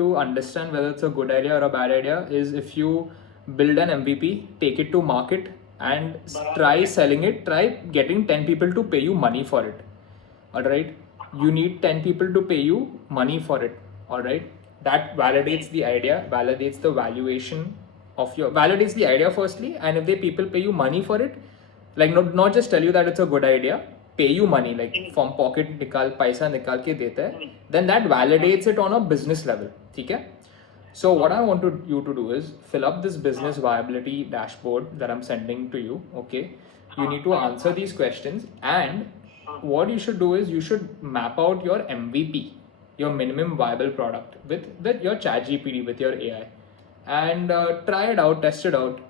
to understand whether it's a good idea or a bad idea is if you build an MVP, take it to market and try selling it, try getting 10 people to pay you money for it. All right, you need 10 people to pay you money for it. All right, that validates the idea, validates the valuation of your, validates the idea firstly, and if the people pay you money for it, like not just tell you that it's a good idea, pay you money, like from pocket निकाल पैसा निकाल के देता है, then that validates it on a business level. ठीक है? So what I want you to do is fill up this business viability dashboard that I'm sending to you. Okay, you need to answer these questions, and what you should do is you should map out your MVP, your minimum viable product with your ChatGPT, with your AI, and try it out, test it out.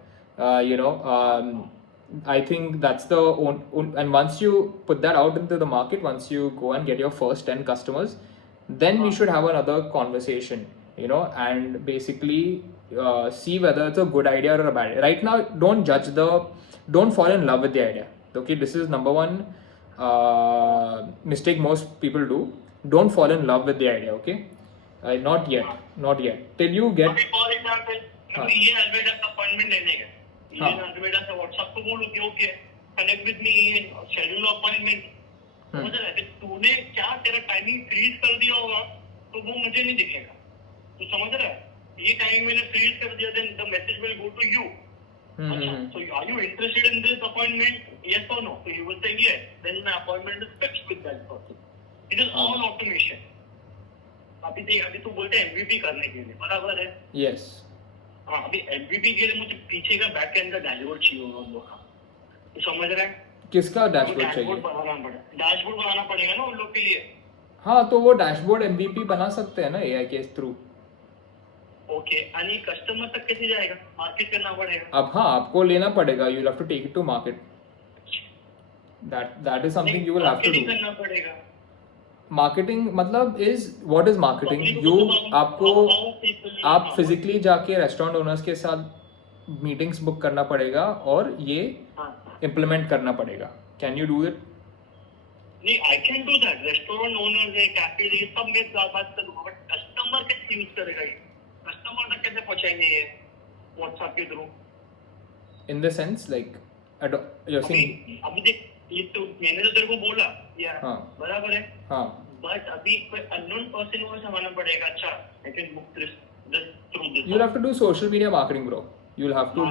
I think that's the and once you put that out into the market, once you go and get your first 10 customers, then we should have another conversation, and basically see whether it's a good idea or a bad idea. Right now, don't fall in love with the idea. Okay, this is number one mistake most people do. Don't fall in love with the idea. Okay, not yet, till you get. For example, ये Almeida का appointment लेने का, ये Almeida से WhatsApp को बोलो कि okay, connect with me, schedule appointment. समझ रहा है? तूने क्या तेरा टाइमिंग फ्रीज कर दिया होगा, तो वो मुझे नहीं दिखेगा. तू समझ रहा है? ये टाइमिंग मैंने फ्रीज कर दिया, then the message will go to you. So are you interested in this appointment? Yes or no? So you will say yes. Then my appointment is fixed with that person. It is all automation. अभी तू बोलते हैं MVP करने के लिए, बराबर है? Yes. हाँ, अभी MVP के लिए मुझे पीछे का बैक एंड का डैशबोर्ड चाहिए होगा हम लोग का. तू समझ रहा है? किसका डैशबोर्ड चाहिए? डैशबोर्ड बनाना पड़ेगा ना उन लोग के लिए. हाँ, तो वो डैशबोर्ड MVP बना सकते हैं ना AI के थ्रू. ओके, आणि कस्टमर तक कैसे जाएगा? मार्केट करना पड़ेगा. अब हाँ, आपको लेना पड़ेगा. You will have to take it to market. That is something you will have to do. करना पड़ेगा. मार्केटिंग मतलब what is marketing? आप फिजिकली जाके रेस्टोरेंट ओनर्स के साथ मीटिंग्स बुक करना पड़ेगा और ये इम्प्लीमेंट करना पड़ेगा. Can you do it? नहीं, I can do that. Restaurant owners है, कैफे है, सब मैं बात करूंगा, बट कस्टमर कैसे यूज करेगा ये? कस्टमर तक कैसे पहुंचाएंगे ये व्हाट्सएप के through? In the sense like you're saying अभी देख, ये तो मैंने तो तेरे को बोला यार, बराबर है. हाँ, बट अभी कोई अननोन पर्सन को समझना पड़ेगा. अच्छा, I can book this through this. you'll have to do social media marketing, bro. you'll have to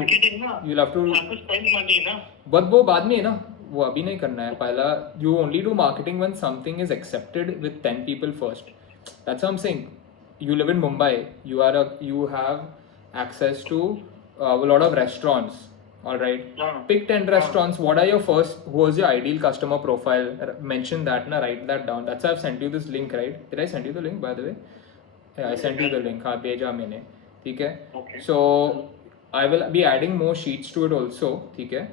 spend money ना. बट वो बाद में है ना, वो अभी नहीं करना है. पहला you only do marketing when something is accepted with 10 people first. That's what I'm saying. You live in Mumbai, you have access to a lot of restaurants. All right, pick 10 restaurants. What are your who was your ideal customer profile? Mention that, write that down. That's why I've sent you this link, right? Did I send you the link, by the way? Yeah, I sent you the link. हाँ, भेजा मैंने. ठीक है? So I will be adding more sheets to it also. ठीक है?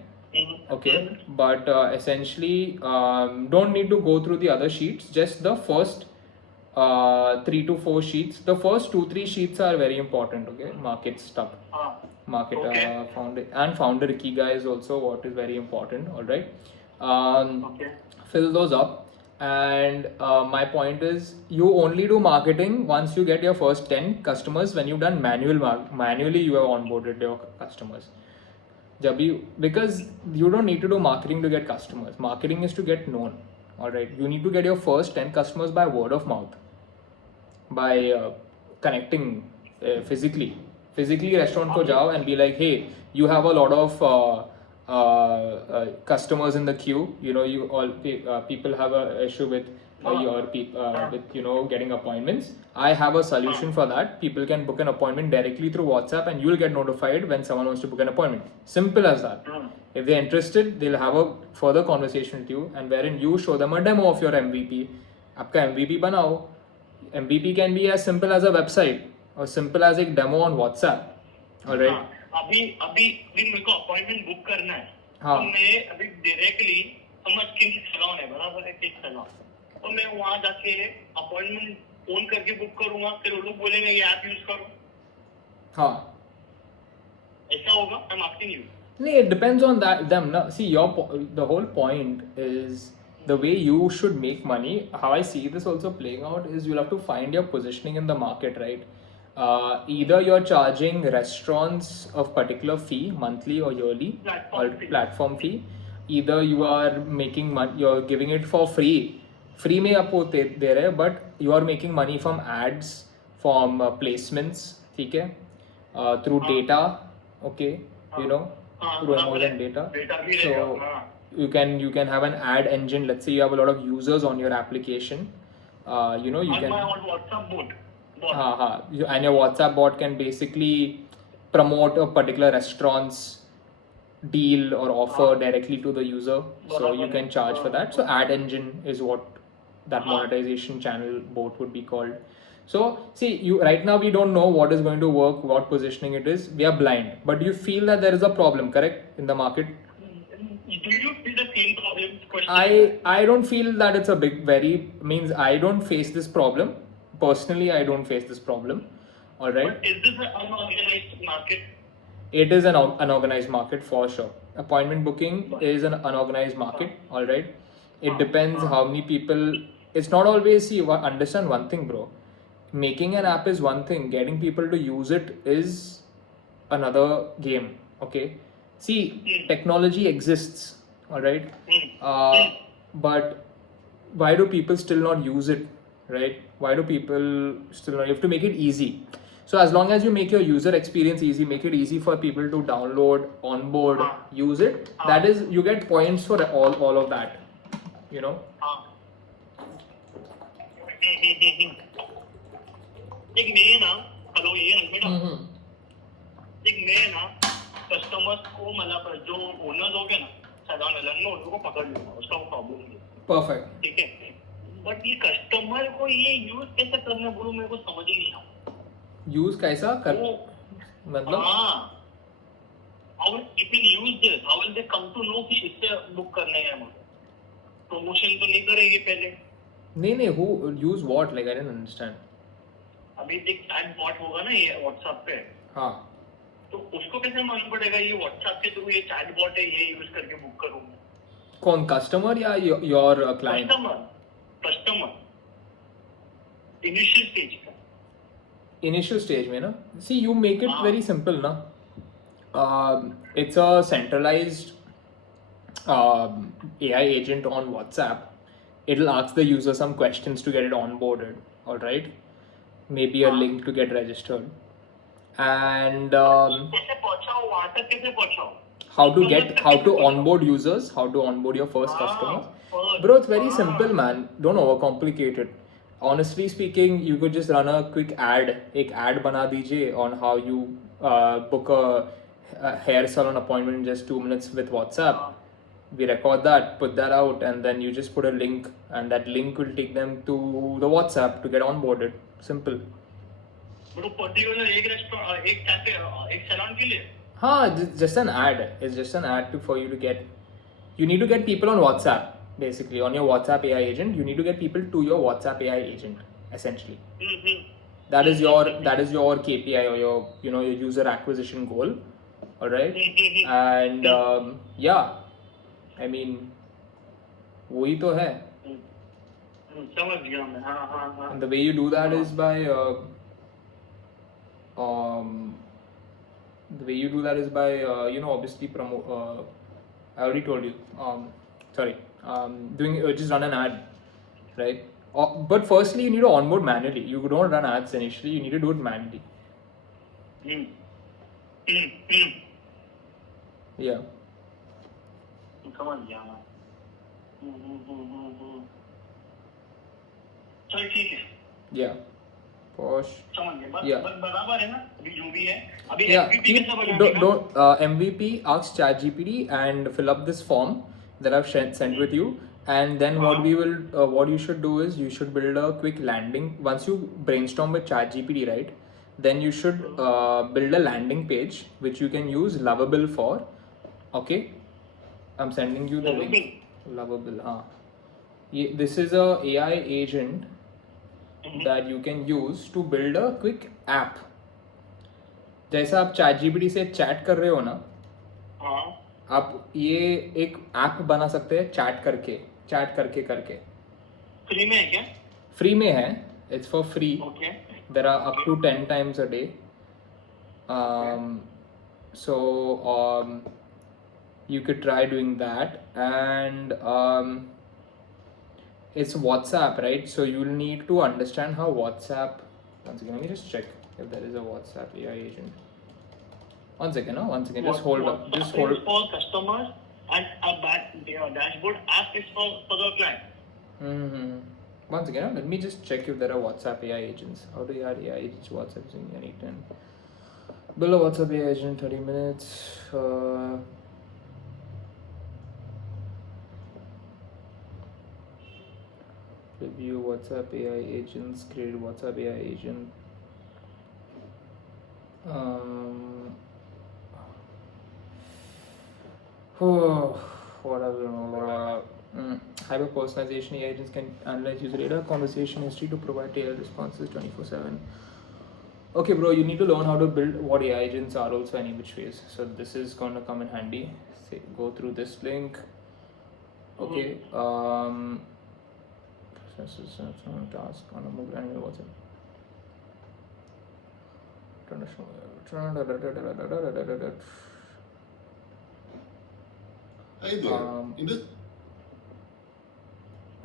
Okay, but essentially don't need to go through the other sheets. Just the first 3 to 4 sheets. The first 2-3 sheets are very important. Okay, market stuff. Founder Ikigai is also what is very important. All right, fill those up. And my point is, you only do marketing once you get your first 10 customers. When you've done manually, you have onboarded your customers. Because you don't need to do marketing to get customers. Marketing is to get known. All right, you need to get your first 10 customers by word of mouth, by connecting physically restaurant ko jao and be like, hey, you have a lot of customers in the queue. You all people have a issue with with getting appointments. I have a solution for that. People can book an appointment directly through WhatsApp and you will get notified when someone wants to book an appointment. Simple as that. If they're interested, they'll have a further conversation with you, and wherein you show them a demo of your MVP. आपका MVP बनाओ. MVP can be as simple as a website or simple as a demo on WhatsApp. All right. अभी मेरे को appointment book करना है. तो मैं अभी डायरेक्टली समझ किंग सैलून है, बराबर है, किंग सैलून. तो मैं वहाँ जाके अपॉइंटमेंट फोन करके बुक करूंगा, फिर वो लोग बोलेंगे ये ऐप यूज करो. हाँ, ऐसा होगा. I am asking you. No, it depends on them. No, see, the whole point is the way you should make money. How I see this also playing out is you'll have to find your positioning in the market, right? Either you're charging restaurants a particular fee, monthly or yearly, Platform or fee. platform fee. Either you are making money, you're giving it for free. Free में आपको दे रहे हैं, but you are making money from ads, from placements, ठीक है? Through data, okay, you know, through Amazon data. So you can have an ad engine. Let's say you have a lot of users on your application. You know, you On can. my own WhatsApp bot. And your WhatsApp bot can basically promote a particular restaurant's deal or offer directly to the user, so you can charge for that. So ad engine is what that monetization channel bot would be called. So see, you right now we don't know what is going to work, what positioning it is. We are blind, but you feel that there is a problem, correct, in the market. Do you feel the same problem? Question. I don't feel that it's a big means I don't face this problem personally. I don't face this problem. All right. But is this an unorganized market? It is an unorganized market for sure. Appointment booking is an unorganized market. All right. It depends how many people. It's not always. See, understand one thing, bro. Making an app is one thing. Getting people to use it is another game. Okay. See, technology exists. All right. But why do people still not use it? Right? Why do people still not? You have to make it easy. So as long as you make your user experience easy, make it easy for people to download, onboard, use it. That is, you get points for all of that. You know. एक मैं ना hello ये madam एक मैं ना customers को मतलब जो ओनर्स हो गए ना साधारण एलन में उनको पकड़ लूंगा, उसका प्रॉब्लम नहीं है. परफेक्ट. ठीक है, बट ये कस्टमर को ये यूज कैसे करना बोलो मेरे को समझ ही नहीं आता. यूज कैसा कर मतलब how will people use this, how will they come to know कि इससे बुक करने हैं. हम प्रमोशन तो नहीं करेंगे पहले. नहीं who use what, like I don't understand. अभी एक चैट बॉट होगा ना ये व्हाट्सएप पे. हाँ, तो उसको कैसे मालूम पड़ेगा ये व्हाट्सएप के थ्रू ये चैट बॉट है, ये यूज करके बुक करूं? कौन, कस्टमर या your client? Customer initial stage का. इनिशियल स्टेज में ना, see you make it very simple ना. It's a centralized AI agent on WhatsApp. It'll ask the user some questions to get it onboarded. All right, maybe a link to get registered, and कैसे पहुंचाओ वहां तक, कैसे पहुंचाओ? how to onboard users, how to onboard your first customer. Bro, it's very simple, man. Don't overcomplicate it. Honestly speaking, you could just run a quick ad. एक ad बना दीजिए on how you book a hair salon appointment in just 2 minutes with WhatsApp. We record that, put that out, and then you just put a link, and that link will take them to the WhatsApp to get onboarded. Simple. Bro, particular एक restaurant, एक cafe, एक salon के लिए? हाँ, just an ad. It's just an ad for you to get. You need to get people on WhatsApp. Basically, on your WhatsApp AI agent, you need to get people to your WhatsApp AI agent. Essentially, that is your KPI, or your user acquisition goal. All right, and yeah, I mean, वही तो है. समझ गया मैं. हाँ. And the way you do that is by obviously promote. I already told you. Just run an ad, right? But firstly, you need to onboard manually. You don't run ads initially. You need to do it manually. Yeah. समझ गया मैं. चल ठीक है. Yeah. Posh. समझ गया. Yeah. बस बराबर है ना अभी जो भी है. अभी Yeah. MVP कैसा बनाएगा? MVP ask ChatGPT and fill up this form that I've sent with you, and then what you should do is you should build a quick landing. Once you brainstorm with ChatGPT, right? Then you should build a landing page which you can use Lovable for. Okay, I'm sending you the link. Lovable. This is a AI agent that you can use to build a quick app. जैसा आप ChatGPT से chat कर रहे हो ना, आप ये एक ऐप बना सकते हैं चैट करके. फ्री में है क्या? फ्री में है. It's for free. Okay. There are up to 10 times a day. So you could try doing that. And it's WhatsApp, right? So you'll need to understand how WhatsApp. Once again, let me just check if there is a WhatsApp AI agent. Once again, just hold up. Just hold. Is for customers and a dashboard app is for the client. Mm-hmm. Once again, let me just check if there are WhatsApp AI agents. How do you add AI agents to WhatsApp using Any10? Build a WhatsApp AI agent in 30 minutes. Review WhatsApp AI agents. Create WhatsApp AI agent. Whatever. Hyper personalization AI agents can analyze user data, conversation history to provide tailored responses 24/7. Okay, bro, you need to learn how to build what AI agents are also any which ways. So this is going to come in handy. Say, go through this link. Okay. This is a task on a more granular WhatsApp. Hey there. In this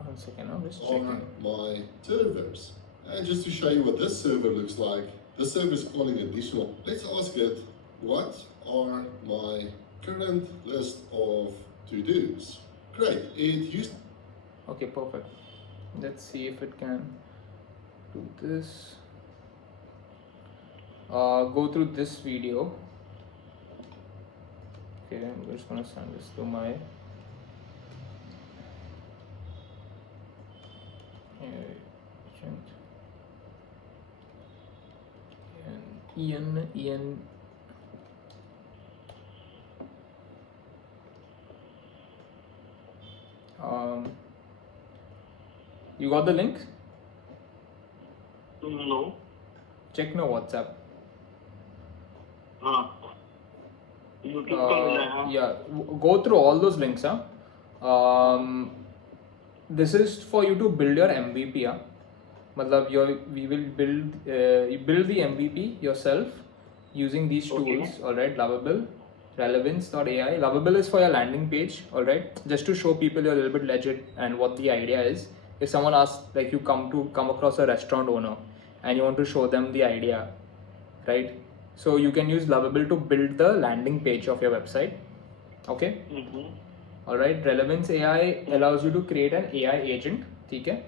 One second, I'm just checking. are my servers. And just to show you what this server looks like, the server is calling additional. Let's ask it, what are my current list of to-dos? Great, it used. Okay, perfect. Let's see if it can do this. Go through this video. Okay, I'm just gonna send this to my agent. Ian. You got the link? No. Check my WhatsApp. Yeah, go through all those links. This is for you to build your MVP. We will build you build the MVP yourself using these tools. All right, Lovable, Relevance.ai. Lovable is for your landing page. All right, just to show people you're a little bit legit and what the idea is. If someone asks, like you come across a restaurant owner and you want to show them the idea, right? So you can use Lovable to build the landing page of your website. Okay. All right. Relevance AI allows you to create an AI agent. Okay.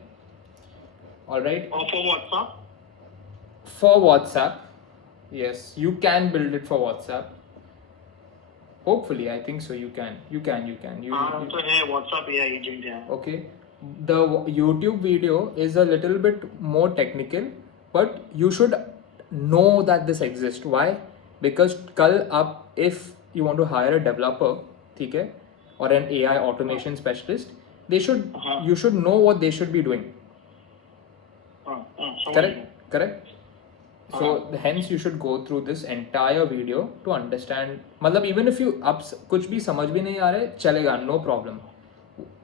All right. Or for WhatsApp? For WhatsApp, yes, you can build it for WhatsApp. Hopefully, I think so. You can. So hey, WhatsApp AI agent. Yeah. Okay. The YouTube video is a little bit more technical, but you should know that this exists. Why? Because if you want to hire a developer, okay, or an AI automation specialist, you should know what they should be doing. Correct. So hence you should go through this entire video to understand. मतलब even if you कुछ भी समझ भी नहीं आ रहा है चलेगा, no problem.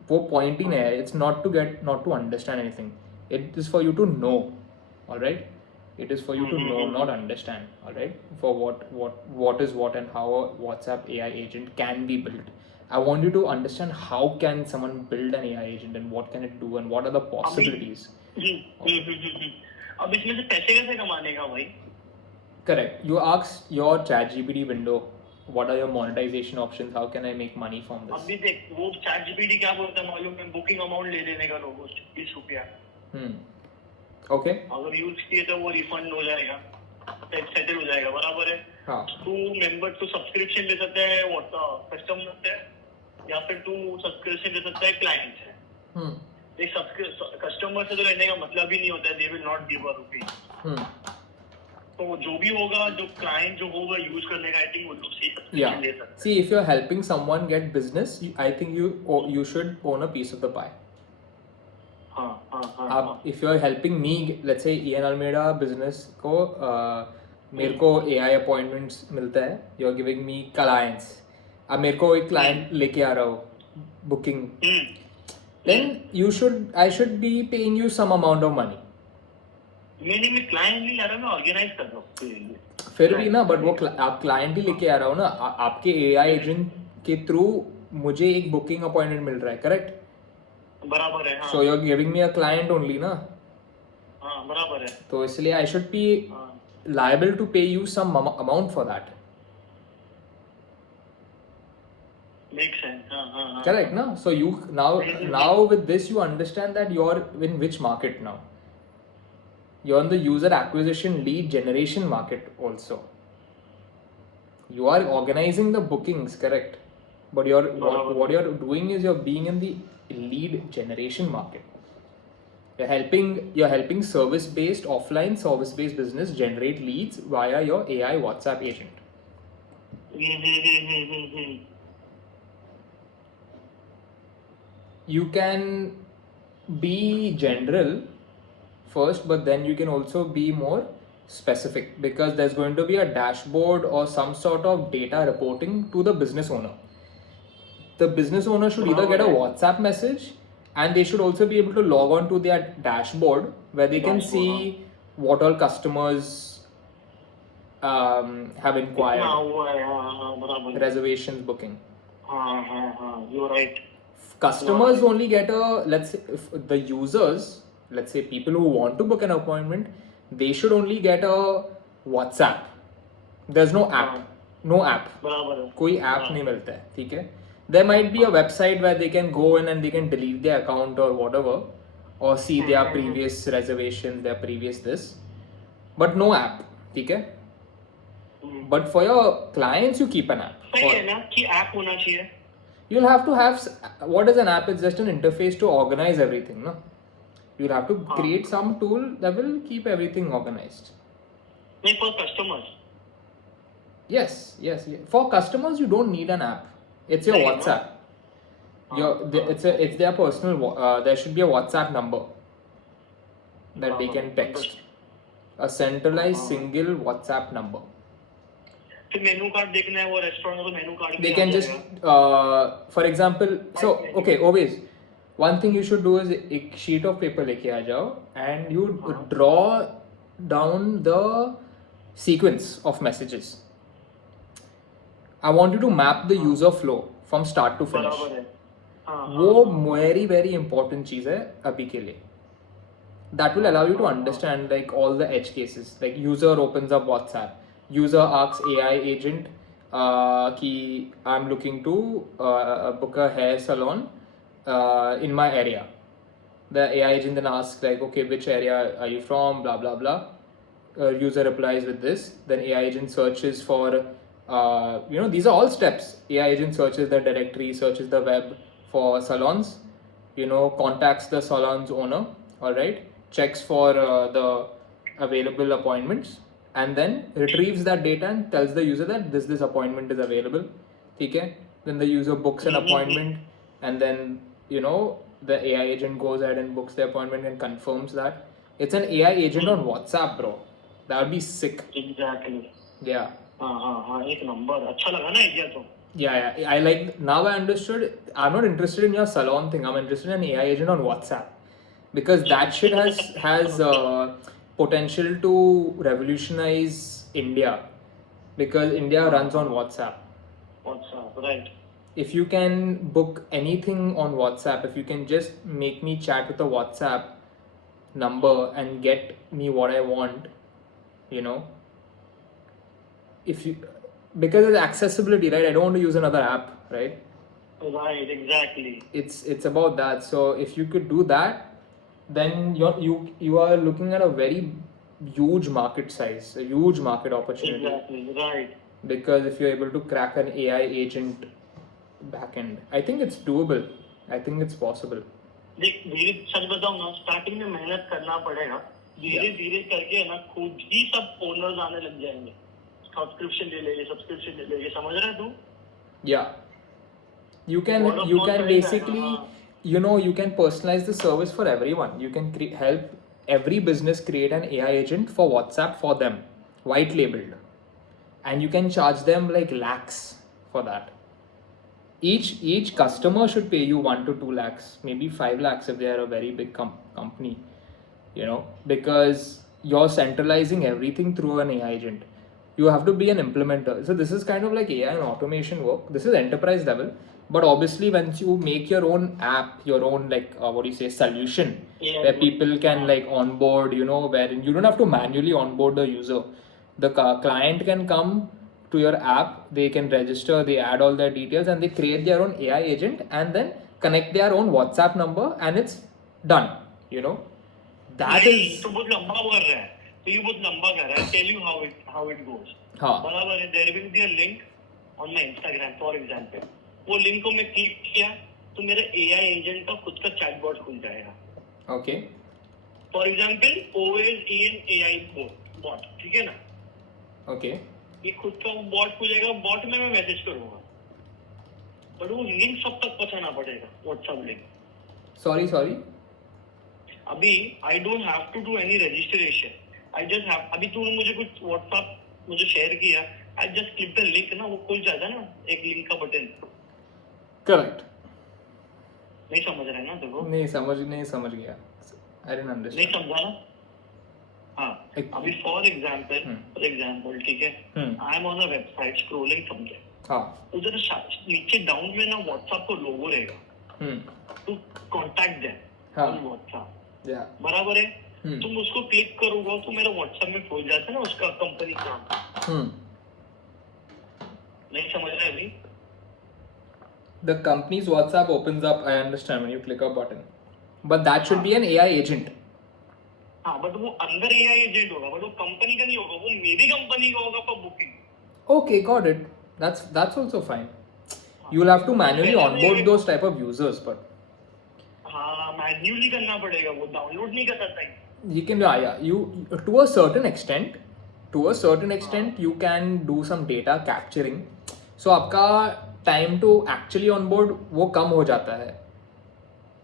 वो point ही नहीं है. It's not to understand anything. It is for you to know. All right. It is for you to know, not understand. All right. For what is what and how a WhatsApp AI agent can be built. I want you to understand how can someone build an AI agent and what can it do and what are the possibilities. अब इसमें से पैसे कैसे कमाने का भाई? Correct. You ask your ChatGPT window, what are your monetization options? How can I make money from this? अभी देख वो ChatGPT क्या बोलता है मालूम है? बुकिंग अमाउंट ले लेने का लोगों से ₹20. Okay. अगर यूज किए तो वो रिफंड हो जाएगा, सेटल हो जाएगा, बराबर है? हाँ. तू सब्सक्रिप्शन ले सकता है कस्टमर से, या फिर तू सब्सक्रिप्शन ले सकता है क्लाइंट से. एक कस्टमर से तो लेने का मतलब ही नहीं होता है, they will not give a rupee. तो जो भी होगा, जो क्लाइंट जो होगा यूज करने का, आई थिंक वो उसी सब्सक्रिप्शन ले सकता है. See, if you're helping someone get business, I think you should own a piece of the pie. If you're helping me, let's say Ian Almeida business को मेरे को AI appointments मिलता है, you're giving me clients. अब मेरे को एक client लेके आ रहा हो, booking. Then I should be paying you some amount of money. मैं क्लाइंट नहीं ला रहा, मैं ऑर्गेनाइज कर रहा हूँ उसके लिए। फिर भी ना, बट वो आप क्लाइंट ही लेके आ रहा हो ना, आपके एआई एजेंट के थ्रू मुझे एक बुकिंग अपॉइंटमेंट मिल रहा है, करेक्ट? बराबर है, हाँ so you are giving me a client only ना, हाँ बराबर है, तो इसलिए आई शुड बी हाँ liable to pay you some amount for that. Make sense, हाँ हाँ हाँ Correct, no? So you now with this you understand that you're in which market now. You're in the user acquisition lead generation market also. You are organizing the bookings, correct? But what you're doing is you're being in the lead generation market. You're helping service-based offline service-based business generate leads via your AI WhatsApp agent. You can be general first, but then you can also be more specific, because there's going to be a dashboard or some sort of data reporting to the business owner. The business owner should either get a WhatsApp message, and they should also be able to log on to their dashboard where they can see what all customers have inquired, हाँ हुआ है, हाँ हाँ बराबर है, reservations booking. हाँ हाँ हाँ you're right. Customers only get a, let's say, if the users, let's say people who want to book an appointment, they should only get a WhatsApp. There's no app, no app, बराबर है, कोई app नहीं मिलता है, ठीक है? There might be a website where they can go in and they can delete their account or whatever, or see their previous reservations, their previous this, but no app, ठीक है? But for your clients, you keep an app. सही है ना कि app होना चाहिए. You'll have to have, what is an app? It's just an interface to organize everything, no? You'll have to create some tool that will keep everything organized. नहीं for customers. Yes. For customers, you don't need an app. It's your Right, WhatsApp. It's their personal. There should be a WhatsApp number that they can text. A centralized single WhatsApp number. तो menu card देखना है वो restaurant को menu card They can just, for example, so okay, always one thing you should do is एक sheet of paper लेके आ जाओ and you draw down the sequence of messages. I want you to map the user flow from start to finish. बराबर है, हाँ वो very very important चीज है अभी के लिए. That will allow you to understand like all the edge cases. Like user opens up WhatsApp. User asks AI agent कि I'm looking to book a hair salon in my area. The AI agent then asks like, okay, which area are you from? Blah blah blah. User replies with this. Then AI agent searches for these are all steps. AI agent searches the directory, searches the web for salons. Contacts the salon's owner. All right. Checks for the available appointments. And then retrieves that data and tells the user that this appointment is available. Okay? Then the user books an appointment, and then the AI agent goes ahead and books the appointment and confirms that. It's an AI agent on WhatsApp, bro. That would be sick. Exactly. Yeah. हाँ एक number अच्छा लगा ना idea तो. Yeah. I like, now I understood. I'm not interested in your salon thing. I'm interested in an AI agent on WhatsApp, because that shit has potential to revolutionize India, because India runs on WhatsApp. WhatsApp, right? If you can book anything on WhatsApp, if you can just make me chat with a WhatsApp number and get me what I want, if you, because it's accessibility, right? I don't want to use another app, right? Right, exactly. It's about that. So if you could do that, then you are looking at a very huge market size, a huge market opportunity. Exactly, right. Because if you're able to crack an AI agent backend, I think it's doable. I think it's possible. देख धीरे सच बताऊं ना, starting में मेहनत करना पड़ेगा, धीरे धीरे करके ना खुद ही सब ओनर्स आने लग जाएंगे, सब्सक्रिप्शन ले लेंगे, समझ रहा है तू? Yeah, you can basically you can personalize the service for everyone. You can help every business create an AI agent for WhatsApp for them, white labeled, and you can charge them like lakhs for that. Each customer should pay you 1 to 2 lakhs, maybe 5 lakhs if they are a very big company, because you're centralizing everything through an AI agent. You have to be an implementer. So this is kind of like AI and automation work. This is enterprise level. But obviously, once you make your own app, your own like what do you say, solution, Yeah, where people can like onboard, you know, where you don't have to manually onboard the user. The client can come to your app, they can register, they add all their details, and they create their own AI agent, and then connect their own WhatsApp number, and it's done. You know, that नहीं, is तो बहुत लंबा कर रहा है, तो ये बहुत लंबा कर रहा है. Tell you how it goes. हाँ बराबर है. There will be a link on my Instagram, for example. वो लिंक को मैं क्लिक किया तो मेरे AI एजेंट का खुद का चैटबॉट खुल जाएगा. Okay For example, always in AI bot, ठीक है ना? ओके ये खुद का बॉट खुलेगा, बॉट में मैं मैसेज करूंगा, पर वो लिंक सब तक पहुंचाना पड़ेगा, व्हाट्सएप लिंक. सॉरी अभी I don't have to do any registration. I just have, अभी तूने मुझे कुछ व्हाट्सएप मुझे शेयर किया, I just click the link ना, वो खुल जाता है ना, एक लिंक का बटन. करेक्ट नहीं समझ रहे ना देखो? नहीं समझ गया. आई डिडंट नहीं अंडरस्टैंड. समझा ना? हाँ. अभी फॉर एग्जाम्पल ठीक है, I am on a website scrolling something. हाँ उधर नीचे डाउन में ना व्हाट्सएप का लोगो रहेगा, to contact them on WhatsApp. या बराबर है. तुम उसको क्लिक करोगे तो मेरा व्हाट्सएप में खोल जाता है ना उसका कंपनी का. नहीं समझ रहे अभी? The company's WhatsApp opens up, I understand, when you click a button. But that should be an AI agent. हाँ, बट वो अंदर एआई एजेंट होगा, बट वो कंपनी का नहीं होगा, वो मेरी कंपनी का होगा for booking. Okay, got it. That's also fine. You'll have to manually onboard those type of users, but हाँ, मैन्युअली करना पड़ेगा, वो डाउनलोड नहीं कर सकता है. you can, yeah, you to a certain extent you can do some data capturing. So आपका time to actually onboard वो कम हो जाता है.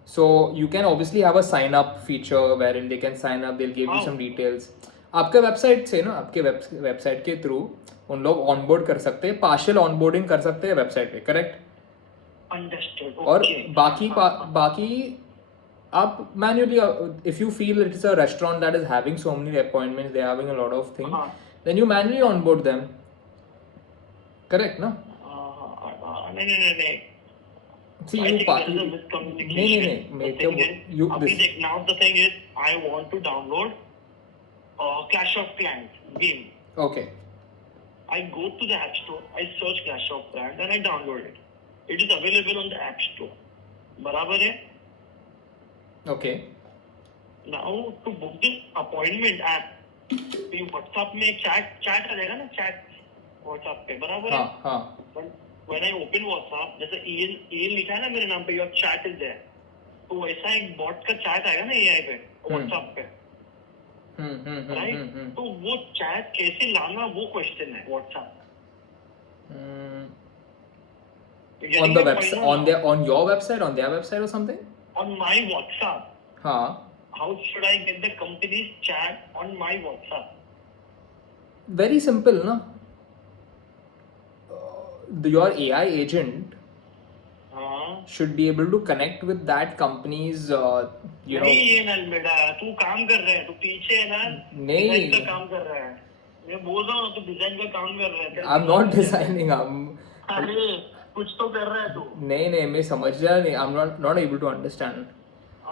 So you can obviously have a sign up feature wherein they can sign up, they'll give you some details. आपके website से ना, आपके website के थ्रू उन लोग ऑनबोर्ड कर सकते हैं, पार्शियल ऑनबोर्डिंग कर सकते हैं वेबसाइट पे, करेक्ट? अंडरस्टूड. और बाकी आप manually, if you feel it is a restaurant that is having so many appointments, they are having a lot of things, then you manually onboard them, correct ना? नहीं. See, I you think there is a miscommunication. नहीं, The thing is, you अभी this, देख, now the thing is, I want to download Clash of Clans game. okay, I go to the App Store, I search Clash of Clans and I download it. It is available on the App Store. बराबर है? okay, Now to book this appointment app, तो WhatsApp में chat आ जाएगा ना, chat WhatsApp पे, बराबर है? हाँ. When I open WhatsApp, जैसे EL लिखा है ना मेरे नाम पे, your chat is there, तो वैसा एक बॉट का चैट आएगा ना AI पे, WhatsApp पे, राइट? तो वो चैट कैसे लाना, वो क्वेश्चन है WhatsApp. On the website, on your website, on their website or something? On my WhatsApp. हाँ. How should I get the company's chat on my WhatsApp? Very simple, na? Your AI agent should be able to connect with that company's, you know. नहीं ये नल बेटा, तू काम कर रहा है, तू पीछे है ना, नहीं, डिजाइन का काम कर रहा है. मैं बोल रहा हूँ तू डिजाइन का काम कर रहा है. I'm not designing. अरे कुछ तो कर रहा है तू. नहीं, मैं समझ रहा नहीं. I'm not able to understand.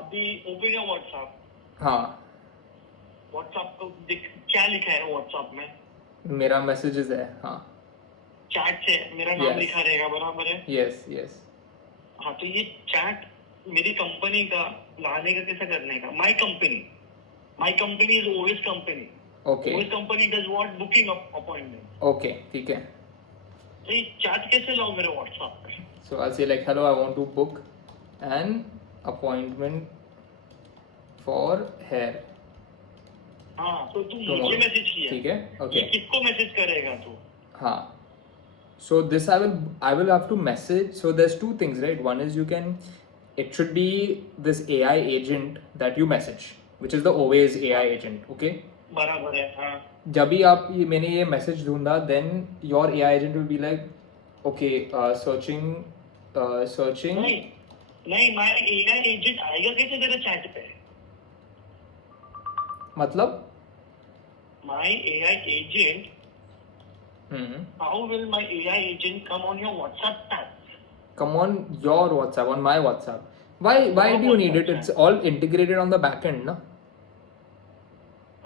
अभी ओपन है WhatsApp. हाँ. WhatsApp को देख क्या लिखा है WhatsApp में. मेरा मैसेजेस है. हाँ. चैट से मेरा नाम लिखा रहेगा, बराबर है? Yes. हाँ, तो ये चैट मेरी कंपनी का लाने का कैसा करने का? My company is OS company. Okay. OS company does what? Booking appointment. Okay, ठीक है. तो ये चैट कैसे लाऊं मेरे WhatsApp पे? So I'll say like, hello, I want to book an appointment for hair. हाँ, तो तू मुझे मैसेज किया, ठीक है? Okay. ये किसको मैसेज करेगा तू? हाँ. So this I will have to message. So there's two things, right? One is it should be this AI agent that you message, which is the always AI agent, okay? बराबर है. हाँ. जब भी मैंने ये मैसेज ढूंढा, then your AI agent will be like, okay, searching. नहीं, my AI agent आएगा कैसे तेरे चैट पे? मतलब my AI agent, Hmm. how will my AI agent come on your WhatsApp chat? Come on your WhatsApp, on my WhatsApp. Why Your do you need it? WhatsApp It's all integrated on the back end, na?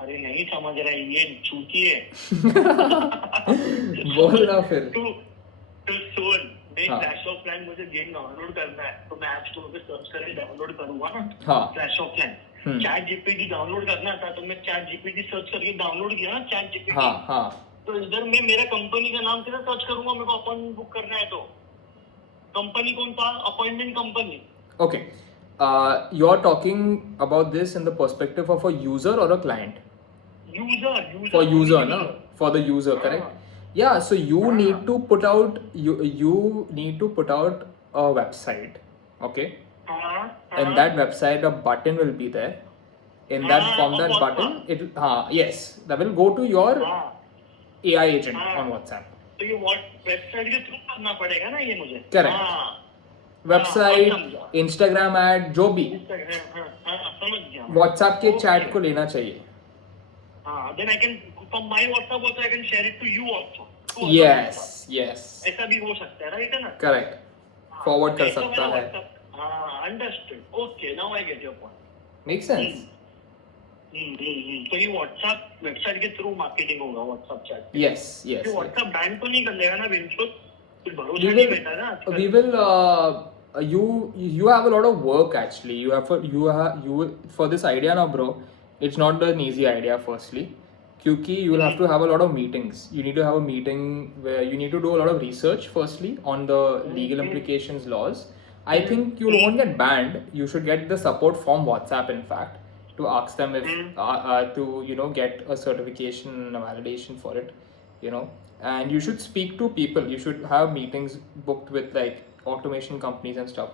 अरे नहीं समझ रहा है, ये चूती है. बोल ना फिर. तो सुन, मैं हाँ. Clash of Clans मुझे गेम डाउनलोड करना है, तो मैं ऐप स्टोर पे सर्च करके डाउनलोड करूंगा ना. हाँ. Clash of Clans. Chat GPT download करना था, तो मैं चैट जीपीटी सर्च करके डाउनलोड किया ना चैट जीपीटी. हाँ हाँ. तो इधर मैं मेरा कंपनी का नाम कैसे सर्च करूंगा? मेरे को अपॉइंटमेंट बुक करना है तो कंपनी कौन सा? Appointment company. Okay. You're talking about this in the perspective of a user or a client? User. For user, na? For the user, correct? Yeah. So you need to put out you need to put out a website, okay? In that website, a button will be there. In that from that button, yes, that will go to your AI agent on WhatsApp. तो ये website के through करना पड़ेगा ना ये मुझे. Correct. Website, Instagram add, जो भी समझ गया. WhatsApp के चैट को लेना चाहिए. Then I can from my WhatsApp also I can share it to you also. Yes. ऐसा भी हो सकता है, राइट है ना? Correct. Forward कर सकता है. Understood. Okay, now I get your point. Makes sense. तो ये WhatsApp वेबसाइट के थ्रू मार्केटिंग होगा WhatsApp चैट. Yes. तो WhatsApp बैन तो नहीं कर लेगा ना विंशुल? कुछ भरोसा नहीं बैठा ना आजकल. We will. You have a lot of work actually. You for this idea now, bro. It's not an easy idea. Firstly, क्योंकि you will have to have a lot of meetings. You need to have a meeting where you need to do a lot of research. Firstly, on the legal implications, laws. I think you won't get banned. You should get the support from WhatsApp, in fact, to ask them if to get a certification and a validation for it. And you should speak to people. You should have meetings booked with like automation companies and stuff.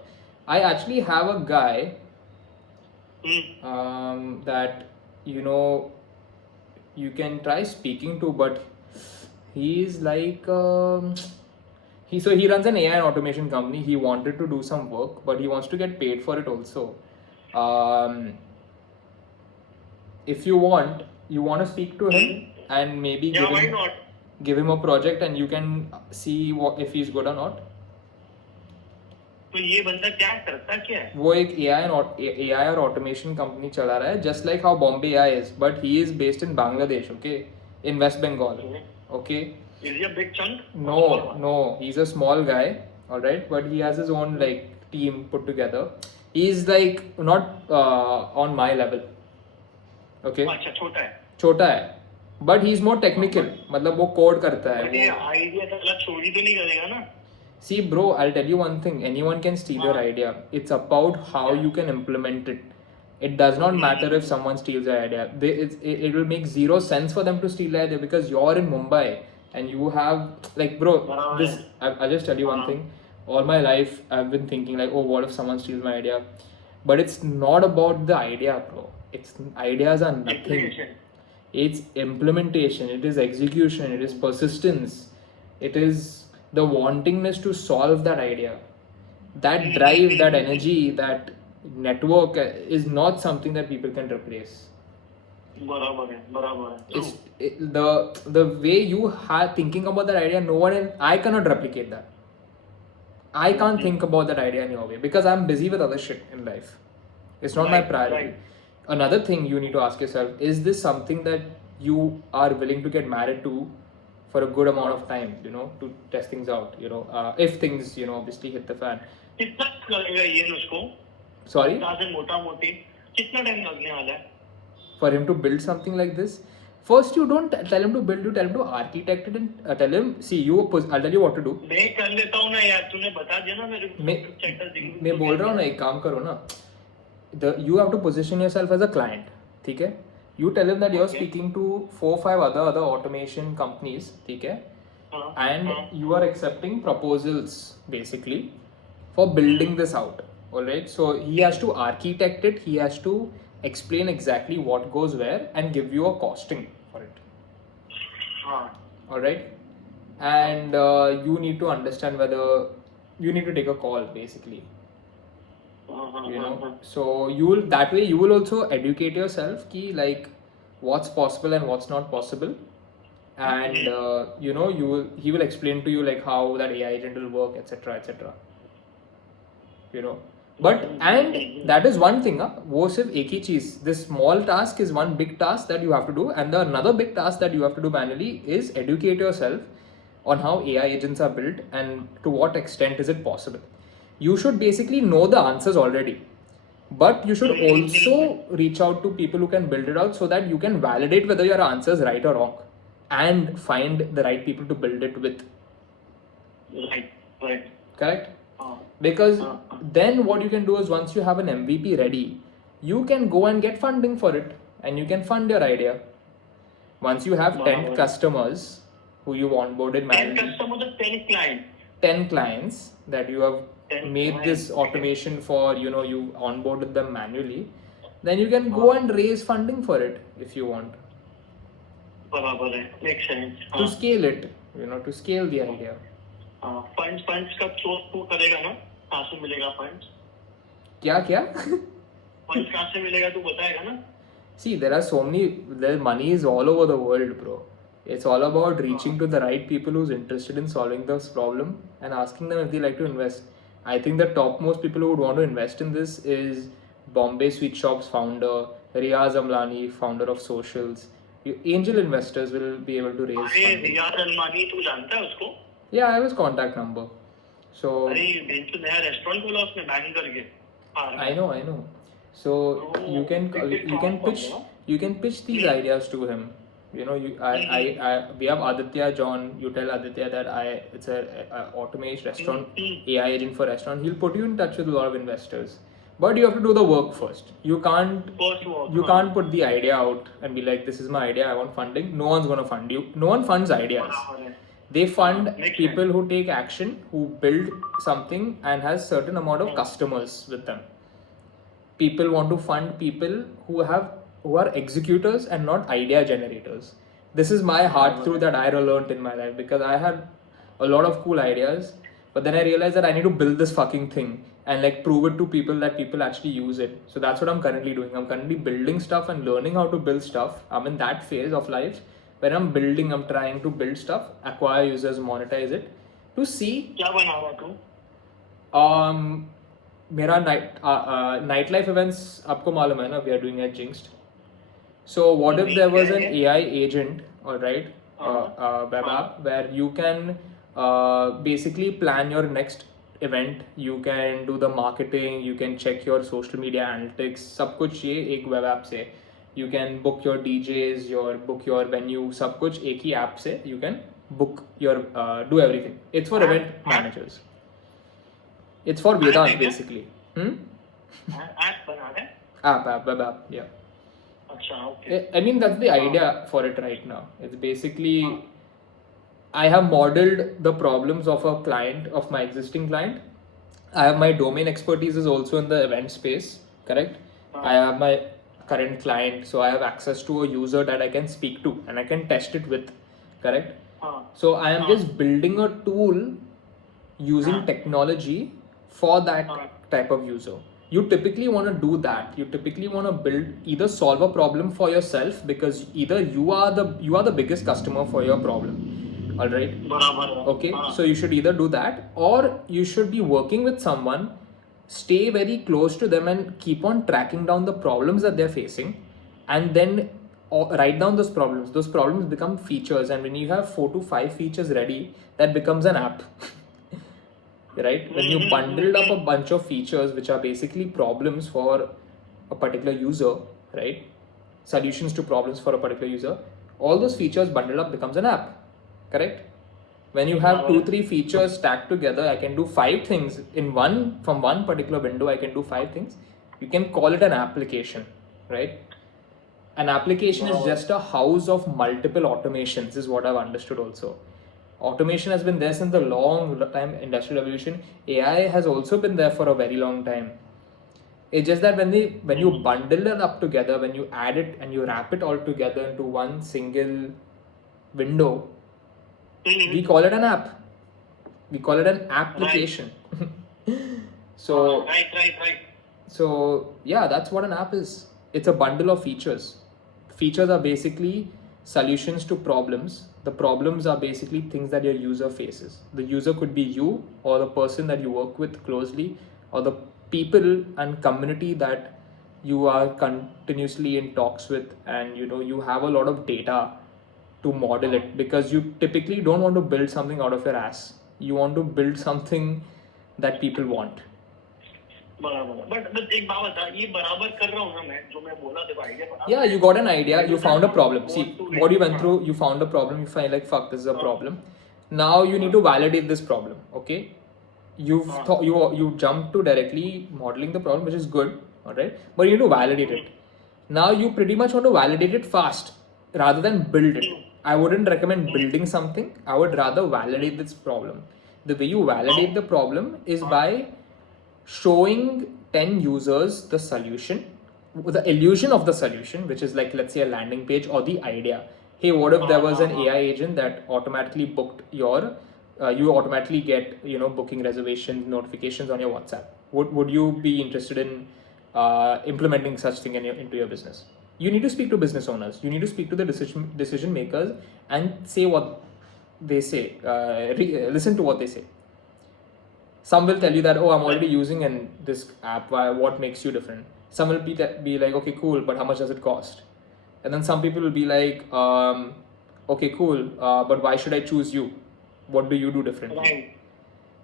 I actually have a guy that you can try speaking to, but he's like he runs an AI and automation company. He wanted to do some work, but he wants to get paid for it also. If you want to speak to him and maybe give him a project, and you can see if he's good or not. तो ये बंदा क्या करता क्या है? वो एक AI और automation company चला रहा है, just like how Bombay AI is, but he is based in Bangladesh, okay, in West Bengal, okay. Is he a big chunk? No, he's a small guy, all right, but he has his own like team put together. He's like not on my level, okay. अच्छा, छोटा है, but he's more technical. मतलब वो code करता है. ये idea साला चोरी तो नहीं करेगा ना? See, bro, I'll tell you one thing. Anyone can steal your idea. It's about how you can implement it. It does not matter if someone steals your idea. It will make zero sense for them to steal the idea because you're in Mumbai and you have like, bro. I'll just tell you one thing. All my life, I've been thinking like, oh, what if someone steals my idea? But it's not about the idea, bro. Ideas are nothing. It's implementation. It is execution. It is persistence. It is the wantingness to solve that idea. That drive, that energy, that network is not something that people can replace. बराबर है. The way you are thinking about that idea, no one I cannot replicate that. I can't think about that idea in your way because I'm busy with other shit in life. It's not my priority. Right. Another thing you need to ask yourself, is this something that you are willing to get married to for a good amount of time, to test things out, if things, obviously hit the fan. कितना लगेगा ये उसको? Sorry? मोटा-मोटी कितना time लगने वाला है? For him to build something like this, first you don't tell him to build, you tell him to architect it and tell him, see, I'll tell you what to do. मैं कर लेता हूँ ना यार, तूने बता दिया ना मेरे को. मैं बोल रहा हूँ ना, एक काम करो ना, you have to position yourself as a client, ठीक है? You tell him that you're speaking to 4-5 other automation companies, ठीक है? And you are accepting proposals basically for building this out, alright? So he has to architect it, he has to explain exactly what goes where and give you a costing for it. Alright? And you need to understand whether you need to take a call basically. So that way you will also educate yourself ki like what's possible and what's not possible, and he will explain to you like how that AI agent will work, etc., etc. But and that is one thing, वो सिर्फ एक ही चीज, this small task is one big task that you have to do, and the another big task that you have to do manually is educate yourself on how AI agents are built and to what extent is it possible. You should basically know the answers already, but you should also reach out to people who can build it out so that you can validate whether your answer is right or wrong and find the right people to build it with. Right. Correct? Because then what you can do is once you have an MVP ready, you can go and get funding for it and you can fund your idea. Once you have 10 customers who you've onboarded 10 manually, customers or 10 clients? 10 clients that you have 10 made clients, this automation for, you onboarded them manually, then you can go and raise funding for it if you want. बराबर है, makes sense. To scale it, to scale the idea. Funds का source तू करेगा ना, कहाँ से मिलेगा funds? क्या फंड्स कहाँ से मिलेगा तू बताएगा ना? See, the money is all over the world, bro. It's all about reaching to the right people who's interested in solving this problem and asking them if they like to invest. I think the topmost people who would want to invest in this is Bombay Sweet Shop's founder, Riaz Amlani, founder of Socials. Angel investors will be able to raise funding. रियाज अल्मानी तू जानता है उसको? Yeah, I have his contact number. So अरे बेंचो नया restaurant खोला उसने bang करके. I know. So you can pitch these ideas to him. We have Aditya John. You tell Aditya that it's a automation restaurant AI agent for restaurant. He'll put you in touch with a lot of investors. But you have to do the work first. You can't put the idea out and be like, this is my idea, I want funding. No one's gonna fund you. No one funds ideas. They fund people who take action, who build something and has certain amount of customers with them. People want to fund people who are executors and not idea generators. This is my hard truth that I learned in my life, because I had a lot of cool ideas, but then I realized that I need to build this fucking thing and like prove it to people that people actually use it. So that's what I'm currently doing. I'm currently building stuff and learning how to build stuff. I'm in that phase of life where I'm trying to build stuff, acquire users, monetize it, to see. क्या बना हुआ तू? मेरा nightlife events आपको मालूम है ना, we are doing at Jinxed. So what if there was an AI agent, alright, web app where you can basically plan your next event, you can do the marketing, you can check your social media analytics, सब कुछ ये एक web app से. You can book your DJs, book your venue, सब कुछ एक ही app से you can book your do everything. It's for event managers. It's for Vedant basically. App बना रहे? App, web app, yeah. अच्छा, okay. I mean, that's the idea for it right now. It's basically, I have modeled the problems of a client, of my existing client. I have my domain expertise is also in the event space, correct? I have my current client, so I have access to a user that I can speak to and I can test it with, correct? So I am just building a tool using technology for that type of user. You typically want to do that. You typically want to either solve a problem for yourself, because either you are the biggest customer for your problem. All right. Okay. So you should either do that, or you should be working with someone, stay very close to them and keep on tracking down the problems that they're facing, and then write down those problems. Those problems become features, and when you have 4 to 5 features ready, that becomes an app. Right? When you bundled up a bunch of features which are basically problems for a particular user, right? Solutions to problems for a particular user, all those features bundled up becomes an app, correct? When you have 2-3 features stacked together, I can do 5 things from one particular window. I can do 5 things. You can call it an application, right? An application is just a house of multiple automations, is what I've understood also. Automation has been there since the long time, industrial revolution. AI has also been there for a very long time. It's just that when you bundle it up together, when you add it and you wrap it all together into one single window, we call it an app. We call it an application. So, right. So yeah, that's what an app is. It's a bundle of features. features are basically solutions to problems. The problems are basically things that your user faces. The user could be you, or the person that you work with closely, or the people and community that you are continuously in talks with, and you have a lot of data to model it, because you typically don't want to build something out of your ass. You want to build something that people want. बराबर. But एक बात बता, ये बराबर कर रहा हूँ ना मैं, जो मैं बोला देखो idea. Yeah, you got an idea, you found a problem. See, Want to what you went make- through, you found a problem, you find like, fuck, this is a problem. Now you need to validate this problem, okay? You've thought, you jumped to directly modeling the problem, which is good, alright? But you need to validate it. Now you pretty much want to validate it fast rather than build it. I wouldn't recommend building something. I would rather validate this problem. The way you validate the problem is by showing 10 users the solution, the illusion of the solution, which is like, let's say, a landing page or the idea. Hey, what if there was an AI agent that automatically booked your you automatically get booking reservation notifications on your WhatsApp? Would you be interested in implementing such thing into your business? You need to speak to business owners, you need to speak to the decision makers and say what they say, listen to what they say. Some will tell you that, oh, I'm already using this app, what makes you different? Some will be like, okay, cool, but how much does it cost? And then some people will be like, okay, cool, but why should I choose you? What do you do differently? Right.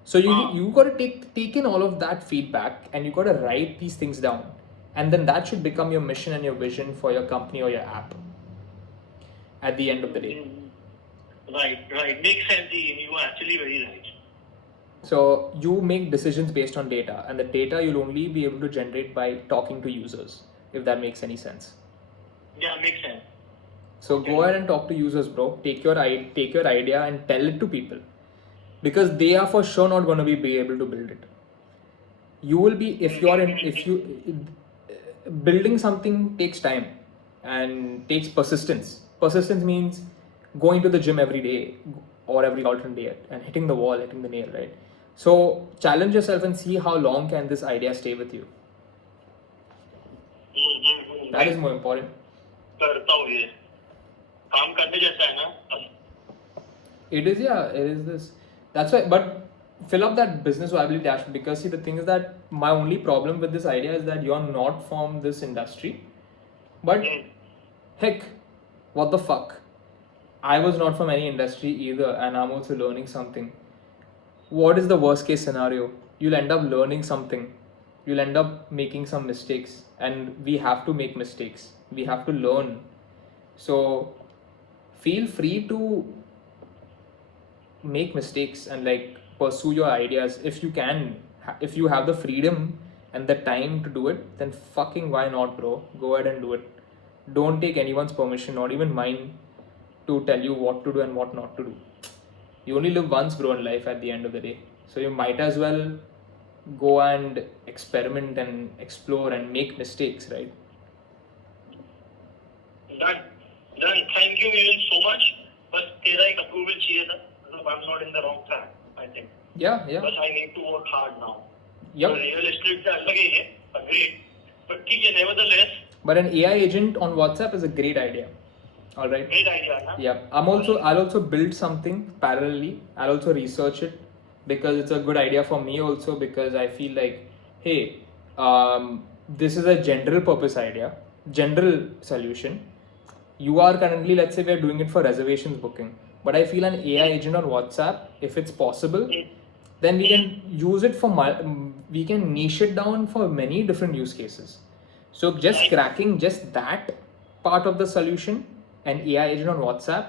So you got to take in all of that feedback, and you got to write these things down, and then that should become your mission and your vision for your company or your app at the end of the day. Right. Makes sense. You are actually very right. So you make decisions based on data, and the data you'll only be able to generate by talking to users, if that makes any sense. Yeah, makes sense. So go ahead and talk to users, bro. Take your idea and tell it to people, because they are for sure not going to be able to build it. You will be, if you building something takes time and takes persistence. Persistence means going to the gym every day or every alternate day and hitting the wall, hitting the nail, right? So challenge yourself and see how long can this idea stay with you. That is more important. करता हूँ ये काम करने जैसा है ना. It is this. That's why, but fill up that business viability dashboard, because see, the thing is that my only problem with this idea is that you're not from this industry. But heck, what the fuck? I was not from any industry either, and I'm also learning something. What is the worst case scenario? You'll end up learning something. You'll end up making some mistakes, and we have to make mistakes. We have to learn. So feel free to make mistakes and like pursue your ideas if you can. If you have the freedom and the time to do it, then fucking why not, bro? Go ahead and do it. Don't take anyone's permission, not even mine, to tell you what to do and what not to do. You only live once, bro, in life at the end of the day. So you might as well go and experiment and explore and make mistakes, right? Done. Thank you even so much. बस तेरा एक approval चाहिए था. I'm not in the wrong track, I think. Yeah. But I need to work hard now. Yep. So real estate का अलग ही है, agreed. But ठीक है, nevertheless. But an AI agent on WhatsApp is a great idea. All right. Great idea, na? Yeah. I'll also build something parallelly. I'll also research it, because it's a good idea for me also, because I feel like, hey, this is a general purpose idea, general solution. You are currently, let's say we're doing it for reservations booking, but I feel an AI agent on WhatsApp, if it's possible, then we can use it for, we can niche it down for many different use cases. So just cracking just that part of the solution, an AI agent on WhatsApp,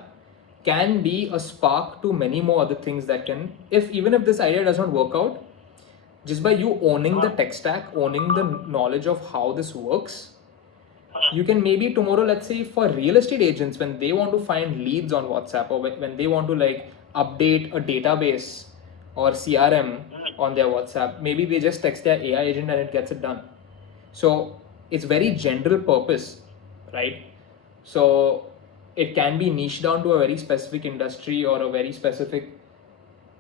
can be a spark to many more other things that can, even if this idea does not work out, just by you owning the tech stack, owning the knowledge of how this works, you can maybe tomorrow, let's say for real estate agents, when they want to find leads on WhatsApp, or when they want to like update a database or CRM on their WhatsApp, maybe they just text their AI agent and it gets it done. So it's very general purpose, right? So it can be niched down to a very specific industry or a very specific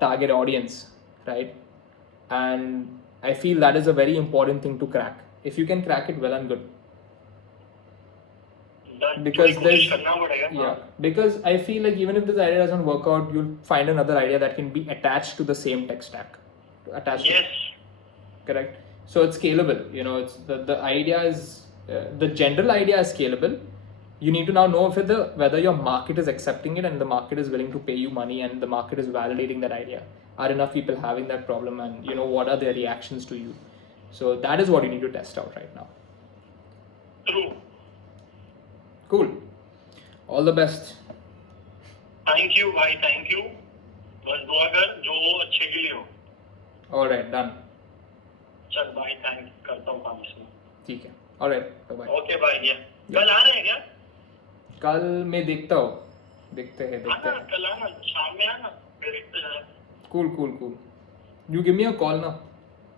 target audience, right? And I feel that is a very important thing to crack. If you can crack it, well and good. Because कोशिश there's करना पड़ेगा. yeah, because I feel like even if this idea doesn't work out, you'll find another idea that can be attached to the same tech stack. Attached to Yes. correct, so it's scalable. You know, it's the idea is the general idea is scalable. You need to now know whether your market is accepting it and the market is willing to pay you money and the market is validating that idea. Are enough people having that problem, and you know what are their reactions to you? So that is what you need to test out right now. True. Cool. All the best. Thank you भाई, thank you. बस दुआ कर जो हो अच्छे के लिए हो. All right, done. चल भाई, thanks, करता हूँ काम इसमें. ठीक है. All right, bye bye. Okay भाई, yeah. कल आ रहे हैं क्या? कल मैं देखता हूँ. देखते हैं. आना, कल आना, शाम में आना, फिर देखते हैं. Cool. You give me a call now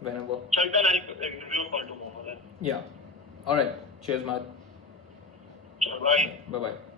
whenever. चल then I'll give you a call tomorrow then. Yeah. All right. Cheers, Matt. चल bye. Bye bye.